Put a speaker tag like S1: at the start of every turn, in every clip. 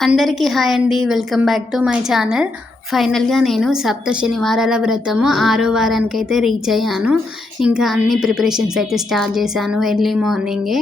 S1: అందరికీ హాయ్ అండి. Welcome back to my channel. ఫైనల్గా నేను సప్త శనివారాల వ్రతము ఆరో వారానికి అయితే రీచ్ అయ్యాను. ఇంకా అన్ని ప్రిపరేషన్స్ అయితే స్టార్ట్ చేశాను ఎర్లీ మార్నింగే.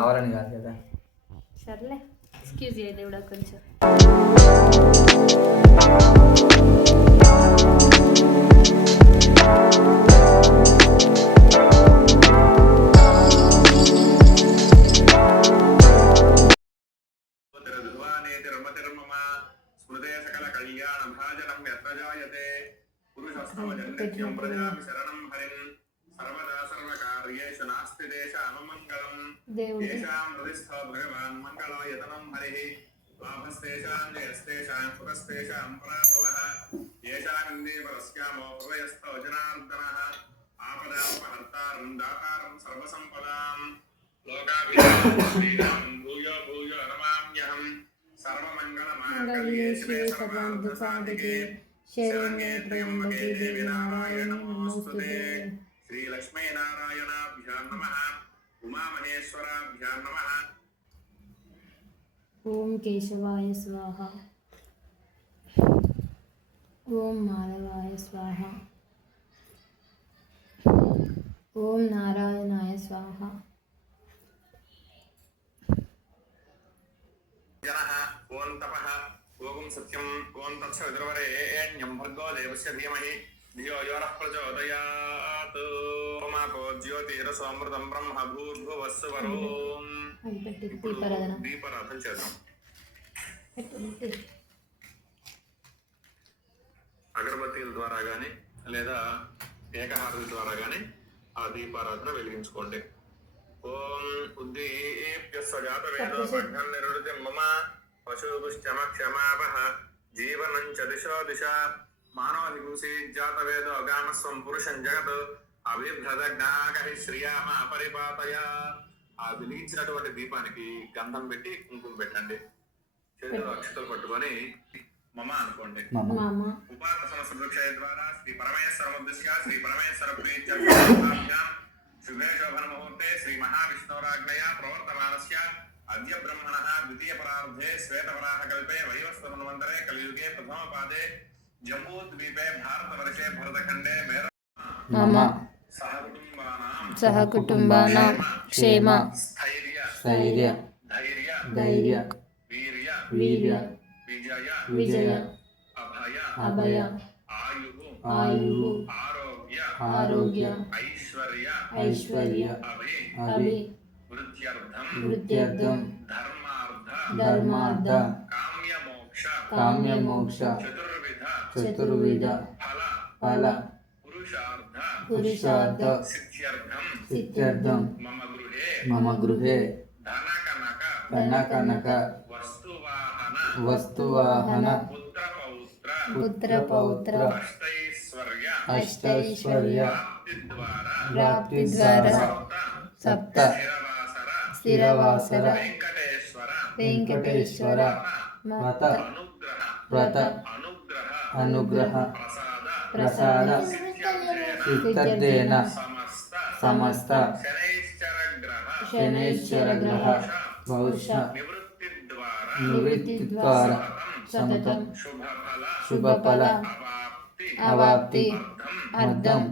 S2: కావాలని కాదు కదా.
S1: సర్లే. ఎక్స్క్యూజ్ చేయదు కూడా కొంచెం.
S3: ధృవానేతి రమతిర్మమ స్మృతే
S1: దేవుడు.
S3: లాభస్తేషాం జయస్తేషాం పురస్తేషాం పరాభవః. ఏషానందే పరస్యామో ప్రళయస్తో జనార్దనः. ఆపదాపహర్తారం దాతారం సర్వసంపదాం. లోకాభిరామం భూయో భూయో నమామ్యహం సర్వమంగళమాంగళ్యే శివే సర్వార్థ సాధికే శరణ్యే త్రయంబకే దేవి నారాయణం నమోస్తుతే. శ్రీ उमामहेश्वराभ्यां नमः
S1: ॐ केशवाय स्वाहा। ॐ माधवाय स्वाहा। ॐ नारायणाय स्वाहा।
S3: जनः ओं तपः ओं सत्यम् ओं तत्सवितुर्वरेण्यं भर्गो देवस्य धीमहि।
S1: ధియో
S3: అగరబత్తీల ద్వారా కానీ లేదా ఏకహారతి ద్వారా గాని ఆ దీపారాధన వెలిగించుకోండి. ఓం ఉద్దీప్య స్వజాత వేదో మమ క్షమాపహ జీవనం చ దిశ. మానవ హింసీ జాత వేదో అగామస్వం పురుషం జగత్ అభిభ్రదజ్ఞాగహి శ్రియామ పరిపాతయ ఆ వెలిగించినటువంటి దీపానికి గంధం పెట్టి కుంకుమ పెట్టండి. చేతిలో అక్షతలు పట్టుకొని మమ అనుకోండి. ఉపాసన సంరక్షయ ద్వారా శ్రీ పరమేశ్వర ఉద్దేశ్య శ్రీ పరమేశ్వర ప్రీత్యాభ్యాం శుభే శోభన ముహూర్తే శ్రీ మహావిష్ణురాజ్ఞయ ప్రవర్తమానస్య అద్య బ్రహ్మణః ద్వితీయ పరార్ధే శ్వేతవరాహ కల్పే వైవస్వన్వంతరే కలియుగే ప్రథమ పాదే मम।
S2: सहकुटुम्बानां
S3: क्षेम।
S2: स्थैर्य।
S3: धैर्य।
S2: वीर्य।
S3: विजय।
S2: अभय।
S3: आयुः। आरोग्य।
S2: ऐश्वर्य। अभि।
S3: वृत्त्यर्थं
S2: धर्मार्थ
S3: धर्मार्थ
S2: काम्य
S3: मोक्ष चतुर्विध।
S1: फल। पुरुषार्थ।
S3: मम
S2: गृहे।
S3: धनकनक। वस्तुवाहन।
S1: पुत्रपौत्र। अष्टैश्वर्य।
S3: प्राप्तिद्वारा।
S1: सप्त।
S3: स्थिरवासर।
S1: वेङ्कटेश्वर।
S3: వెంకటేశ్వర
S2: వ్రత
S3: అనుగ్రహ ప్రసాద
S2: సిద్ధేన
S3: సమస్త
S2: శనేశ్వర గ్రహ
S3: నివృత్తి ద్వారా
S1: సతతం
S3: శుభఫల అవాప్తి అర్థం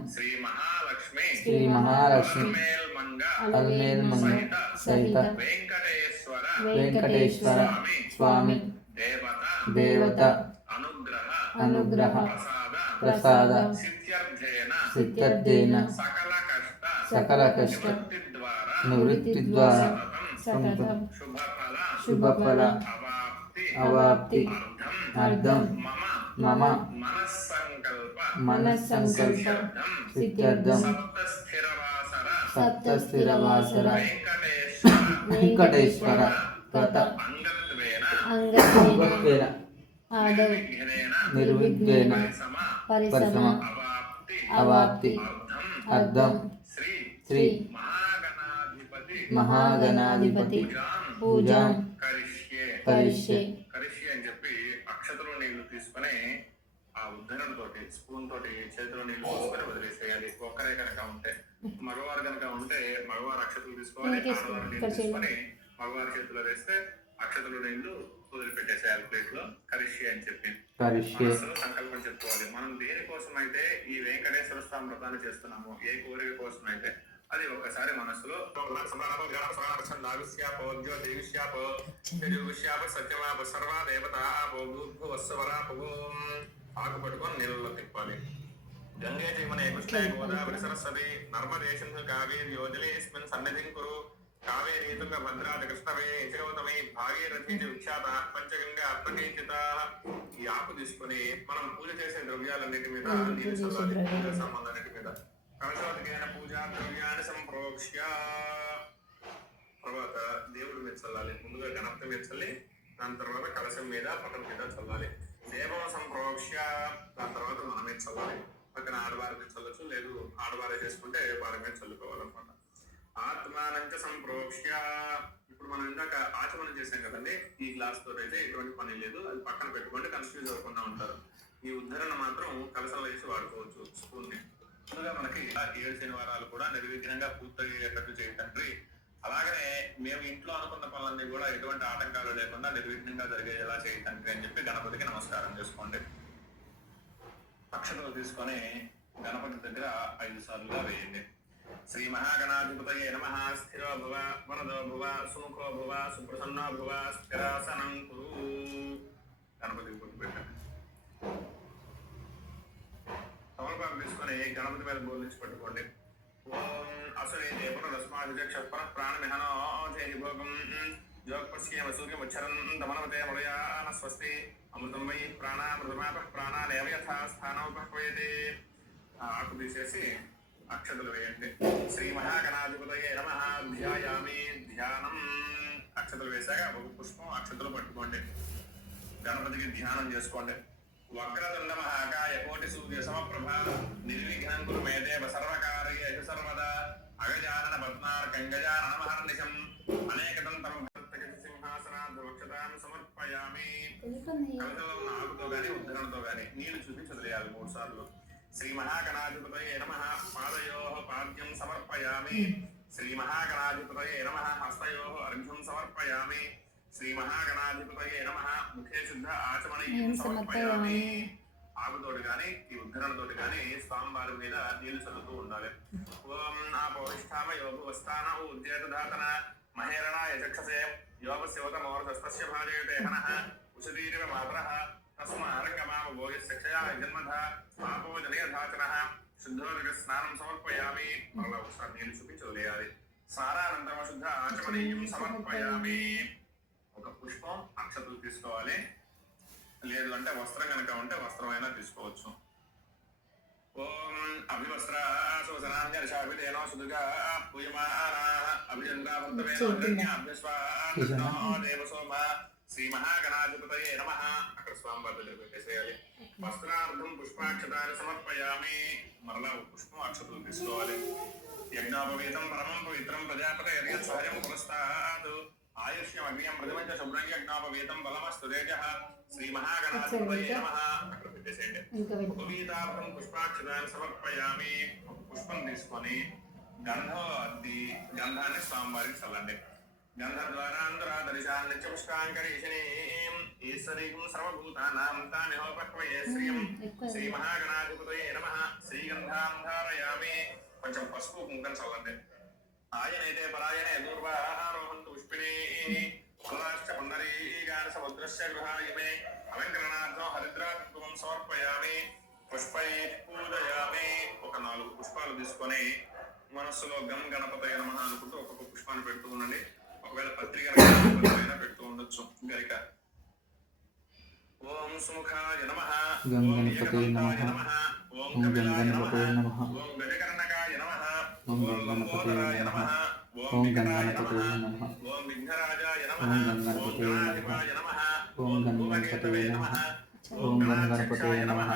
S3: శ్రీ మహాలక్ష్మి
S2: అల్మేల్మంగ సహిత
S3: వెంకటేశ్వర
S2: స్వామి
S3: దేవత అనుగ్రహ
S2: అనుగ్రహ
S3: ప్రసాద సిద్ధ్యర్థేన సకల కష్ట నివృత్తి ద్వారా శుభఫల అవాప్తి అర్థం మమ మనస్సంకల్ప సిద్ధ్యర్థం
S2: సిద్ధ్యర్థం
S3: సప్త స్థిరవాసర
S2: సప్త స్థిరవాసర
S3: వెంకటేశ్వర
S2: వ్రత
S3: అంగత్వేన
S1: ఆదౌ
S3: నిర్విఘ్నేన పరిసమ అవాప్తి అర్థం. శ్రీ
S2: శ్రీ
S3: మహాగణాధిపతి పూజాం కరిష్యే.
S2: కరిష్యే
S3: అని చెప్పి అక్షతలో నీళ్ళు తీసుకొని ఆ ఉద్ధరణ తోటి స్పూన్ తోటి చేతిలో నీళ్ళు పోసుకొని వదిలేసేయాలి. ఒక్కరే కనుక ఉంటే మగవారు కనుక ఉంటే మగవారు అక్షతలు తీసుకోవాలి మగవారి చేతిలో వేస్తే అక్షతలు నీళ్ళు వదిలిపెట్టేసేయాలి ప్లేట్లో కరిష్యే అని చెప్పి. సంకల్పం చెప్పుకోవాలి. మనం దేనికోసం అయితే ఈ వెంకటేశ్వర స్వామి వ్రతాన్ని చేస్తున్నాము ఏ కోరిక కోసం అయితే అది ఒక్కసారి మనసులో సత్యమాప సర్వ దేవత ఆకు పట్టుకొని నీళ్ళలో తిప్పాలి. గంగే జీవనే గోదావరి సరస్వతి నర్మదే సింధు కావేరి యోజలేస్మిన్ సన్నిధిం కురు. కావేరీ తుంగ భద్రాది కృష్ణవే యశోతమై భాగీరథి విఖ్యాత పంచగంగా ప్రకీర్తిత ఈ ఆకు తీసుకొని మనం పూజ చేసే ద్రవ్యాలన్నిటి మీద చల్లాలి పూజా సామాన్లన్నిటి మీద. కలశోదకైన పూజా ద్రవ్యాన్ని సంప్రోక్ష్య. తర్వాత దేవుడి మీద చల్లాలి ముందుగా గణపతి మీద చల్లి దాని తర్వాత కలశం మీద పటం మీద చల్లాలి. దేవం సంప్రోక్ష్య దాని తర్వాత మన మీద చల్లాలి. పక్కన ఆడవారి మీద చల్లచ్చు లేదు ఆడవారే చేసుకుంటే వారి మీద చల్లుకోవాలన్నమాట. ఆత్మానంచ సంప్రోక్ష్య. ఇప్పుడు మనం ఇందాక ఆచమనం చేసాం కదండి ఈ గ్లాస్ తోటి అయితే ఎటువంటి పని లేదు అది పక్కన పెట్టుకుంటే కన్ఫ్యూజ్ అవ్వకుండా ఉంటారు. ఈ ఉద్ధరణ మాత్రం కలసలు వేసి వాడుకోవచ్చు స్పూన్ని మనకి ఏడు శనివారాలు కూడా నిర్విఘ్నంగా పూర్తయ్యేటట్టు చేయి అలాగనే మేము ఇంట్లో అనుకున్న పనులన్నీ కూడా ఎటువంటి ఆటంకాలు లేకుండా నిర్విఘ్నంగా జరిగేలా చేయి అని చెప్పి గణపతికి నమస్కారం చేసుకోండి. అక్షతలు తీసుకొని గణపతి దగ్గర ఐదు సార్లుగా వేయండి. శ్రీ మహాగణాధిపతయే నమ స్థిరో భవ వరదో భవ సుముఖో భవ సుప్రసన్నో భవ స్థిరాసనం కురు గణపతికి గుర్తు పెట్టండి తమలపాకు తీసుకొని గణపతి మీద బోధించి పెట్టుకోండి ఓం అసురే దేవన రస్మాభిజక్ష పర ప్రాణమిహనో చేయి భోగం యోగపశ్యేమ సూర్యముచ్చరం దమనవతే మలయాన స్వస్తి అమృతం వై ప్రాణామృతమాప ప్రాణానేవ యథా స్థానోపక్వయతే ఆ ఆకు తీసేసి అక్షతలు వేయండి. శ్రీ మహాగణాధిపతయే నమ. ధ్యాయామి ధ్యానం. అక్షతలు వేశాక ఒక పుష్పం అక్షతలు పట్టుకోండి. గణపతికి ధ్యానం చేసుకోండి. వక్రతుండ మహాకాయ కోటి సూర్య సమప్రభ. నిర్విఘ్నం కురు మే దేవ సర్వకార్యేషు సర్వదా. అగజానన పద్మార్కం గజానన మహర్నిశం. అనేకదంతం భక్త సింహాసనాద్ వక్షతాం సమర్పయామి. కవితలో ఆకుతో గాని ఉద్ధరణతో గాని నీళ్ళు చూపి చదివేయాలి మూడు సార్లు. శ్రీ మహాగణాధిపతయే నమ పాదయో పాద్యం సమర్పయామి శ్రీ మహాగణాధిపతయే నమ హస్తయో అర్ఘ్యం సమర్పయామి శ్రీ మహాగణాధిపతయే నమ ముఖే శుద్ధ ఆచమనీయం సమర్పయామి ఆకుతోటి గాని ఈ ఉద్ధరణతోటి గాని స్వామివారి మీద నీళ్ళు చల్లుతూ ఉండాలి. ఓం ఆ పౌరిష్టామ యోగవస్థాన ఉద్యేతధాతన మహేరణాయ చక్షసే. యోగ శివతమోర్ధస్తస్య భాజయతే హనః। ఉషదీరివ మాతరః। స్నానం సమర్పయామి మరలా ఒకసారి నీళ్ళు చూపించి వదిలేయాలి స్నానానంతరం శుద్ధ ఆచమనీయం సమర్పయామి. ఒక పుష్పం అక్షతలు తీసుకోవాలి. లేదు అంటే వస్త్రం కనుక ఉంటే వస్త్రం అయినా తీసుకోవచ్చు. ఓం అభివస్త్ర శోసనాన్యర్షాభిధేనో సుదుగా పూయమానా అభిజంద్రావంతమేనో దేవసోమ. శ్రీ మహాగణాధిపతయే నమ అక్కడ స్వామి బద్దలు పెట్టేసేయాలి వస్త్రార్థం పుష్పాక్షతాన్ని సమర్పయామి మరలా పుష్పం అక్షతలు తీసుకోవాలి యజ్ఞోపవీతం పరమం పవిత్రం ప్రజాపతి యజ్ఞం సహజం పురస్తాత్ ఆయుష్యం అగ్నియం ప్రతిమంచ శుభ్రం యజ్ఞోపవీతం బలమస్తు తేజ శ్రీ మహాగణాధిపతయే నమ అక్కడ పెట్టేసేయండి. ఉపవీతార్థం పుష్పాక్షతాన్ని సమర్పయామి పుష్పం తీసుకొని గంధం అద్ది గంధాన్ని స్వామివారికి చల్లండి గంధ ద్వారా దర్శాన్ని పుష్పాంకరీషిణి ఈశ్వరీం సర్వభూతానాం తామిహోపక్వయే శ్రీయం
S2: ఎక్కువ
S3: శ్రీ మహాగణాధిపతయే నమ శ్రీగంధాం ధారయామి కొంచెం పసుపు కుంకం చల్లండి ఆయనైతే పరాయణే దూర్వాహారోహంతు పుష్పిణీ ఫలాశ్చ పుండరీగాని సముద్రస్య గృహాయమే అలంకరణార్థం హరిద్రాత్మకం సమర్పయామి పుష్పై పూజయామి ఒక నాలుగు పుష్పాలు తీసుకొని మనస్సులో గం గణపతయ నమ అనుకుంటూ ఒక్కొక్క పుష్పాన్ని పెడుతూ ఉండండి. ఒకవేళ పత్రిక పెడుతూ ఉండొచ్చు గరిక ఓం సుముఖాయ నమ ఓం
S2: గణపతయ నమః.
S3: ఏకదంతాయ ఓం కపిలాయ నమః. ఓం గజకర్ణకాయ నమః
S2: ఓం గణపతయ నమః. ఓం గణపతయ నమః.
S3: ఓం విఘ్నరాజాయ నమః ఓం. గణాధిపాయ నమః
S2: ఓం గణపతయ నమః. ఓం గణపతయ నమః.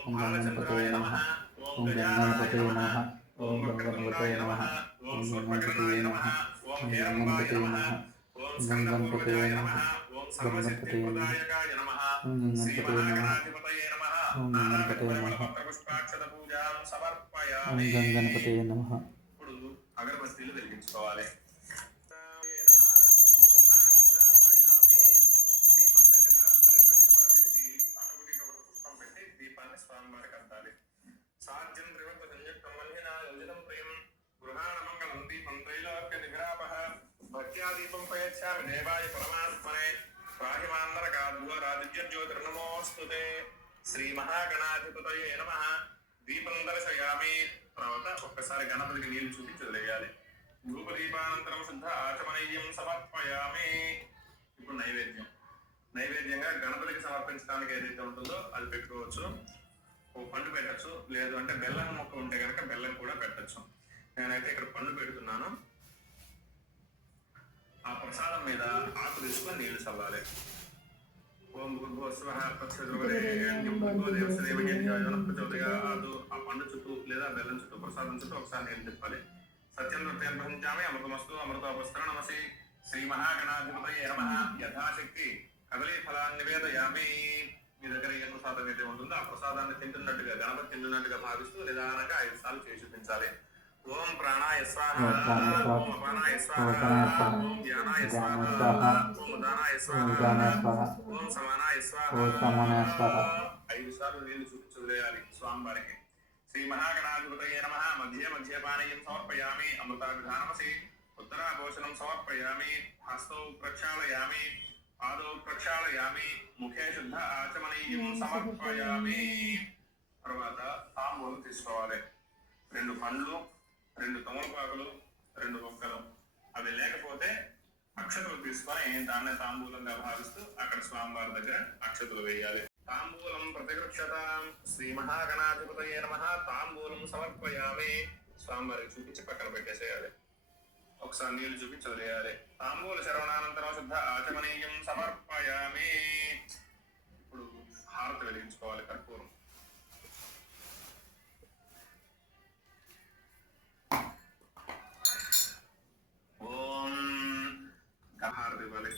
S2: ఓం గణపతయ నమః. ఓం గణపతయ నమః. ఓం గణపతయ నమః. ఓం గణపతయ నమః.
S3: వెలిగించుకోవాలి సాధ్యం త్రివర్త సంయుక్తం మన్యన యోజితం ప్రియం గృహాణ మంగళం దీపం నిగ్రాపః భక్త్యాదీపం ప్రయచ్చామి దేవాయ పరమాత్మనే రాహిమాందర కాద్భో రాదిత్య జ్యోతిర్నమోస్తుతే శ్రీ మహాగణాధిపతయే నమః దీపం దర్శయామి తర్వాత ఒక్కసారి గణపతికి నీళ్ళు చూపించి వదిలేయాలి. దీపానంతరం శుద్ధ ఆచమనీయం సమర్పయామి. ఇప్పుడు నైవేద్యం. నైవేద్యంగా గణపతికి సమర్పించడానికి ఏదైతే ఉంటుందో అది పెట్టుకోవచ్చు. ఓ పండు పెట్టచ్చు. లేదు అంటే బెల్లం మొక్క ఉంటే కనుక బెల్లం కూడా పెట్టచ్చు. నేనైతే ఇక్కడ పండు పెడుతున్నాను. ఆ ప్రసాదం మీద ఆకు తీసుకొని నీళ్ళు చల్లాలి. ఓం ప్రచోదయాత్. ఆ పండు చుట్టూ లేదా బెల్లం చుట్టూ ప్రసాదం చుట్టూ ఒకసారి నేను తిప్పాలి. సత్యం నృత్యం భజించామి అమృతమస్తు అమృతోపస్తరణమసి శ్రీ మహాగణాధిపతయే నమః. యథాశక్తి కదలీ ఫలాన్ని నివేదయామి. మీ దగ్గర ఏ ప్రసాదం అయితే ఉంటుందో ఆ ప్రసాదాన్ని తింటున్నట్టుగా గణపతి తింటున్నట్టుగా భావిస్తూ నిదానంగా ఐదు సార్లు చేసి చూపించాలి. ఓం ప్రాణాయ స్వాహ
S2: ఓం
S3: అపానాయ స్వాహ
S2: ఓం
S3: ధ్యానాయ స్వాహ. ఓం ఉదానాయ స్వాహ. ఓం సమానాయ స్వాహ.
S2: ఓం సమానాయ స్వాహ.
S3: ఐదు సార్లు నీళ్ళు చూపించి వదిలేయాలి స్వామివారికి. శ్రీ మహాగణాధిపతయే నమ. మధ్య మధ్య పానీయం సమర్పయామి. అమృతాభిధానమసి. ఉత్తరాభోషణం సమర్పయామి. హస్తౌ ప్రక్షాళయామి. పాదౌ ప్రక్షాళయామి. ముఖే శుద్ధ ఆచమనీయం సమర్పయామి. తర్వాత తాంబూలం తీసుకోవాలి. రెండు పండ్లు రెండు తమలపాకులు రెండు ఒక్కలు. అవి లేకపోతే అక్షతలు తీసుకొని దాన్నే తాంబూలంగా భావిస్తూ అక్కడ స్వామివారి దగ్గర అక్షతలు వేయాలి. తాంబూలం ప్రతిగృక్షత శ్రీ మహాగణాధిపతయే నమ. తాంబూలం సమర్పయామి. స్వామివారికి చూపించి పక్కన పెట్టేసేయాలి. ఒకసారి నీళ్ళు చూపించి వదిలేయాలి. తాంబూల శరవణానంతరం శుద్ధ ఆచమనీయం సమర్పయామి. ఇప్పుడు హారతి వెలిగించుకోవాలి కర్పూరం. హారతి ఇవ్వాలి